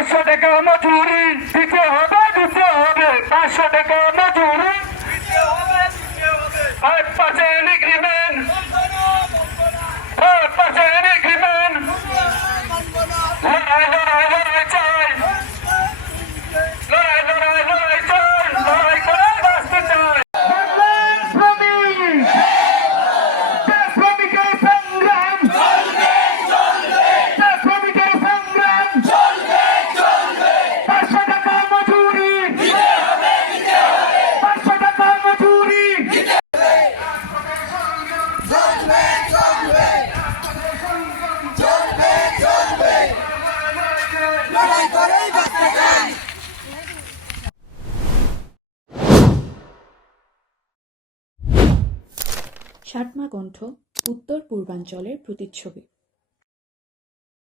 500 টাকা মজুরি দিতে হবে 500 টাকা মজুরি 5% এগ্রিমেন্ট 5% এগ্রিমেন্ট লড়াই চাই লড়াই চাই লড়াই করে বাঁচতে চাই সাতমা কণ্ঠ উত্তর পূর্বাঞ্চলের প্রতিচ্ছবি।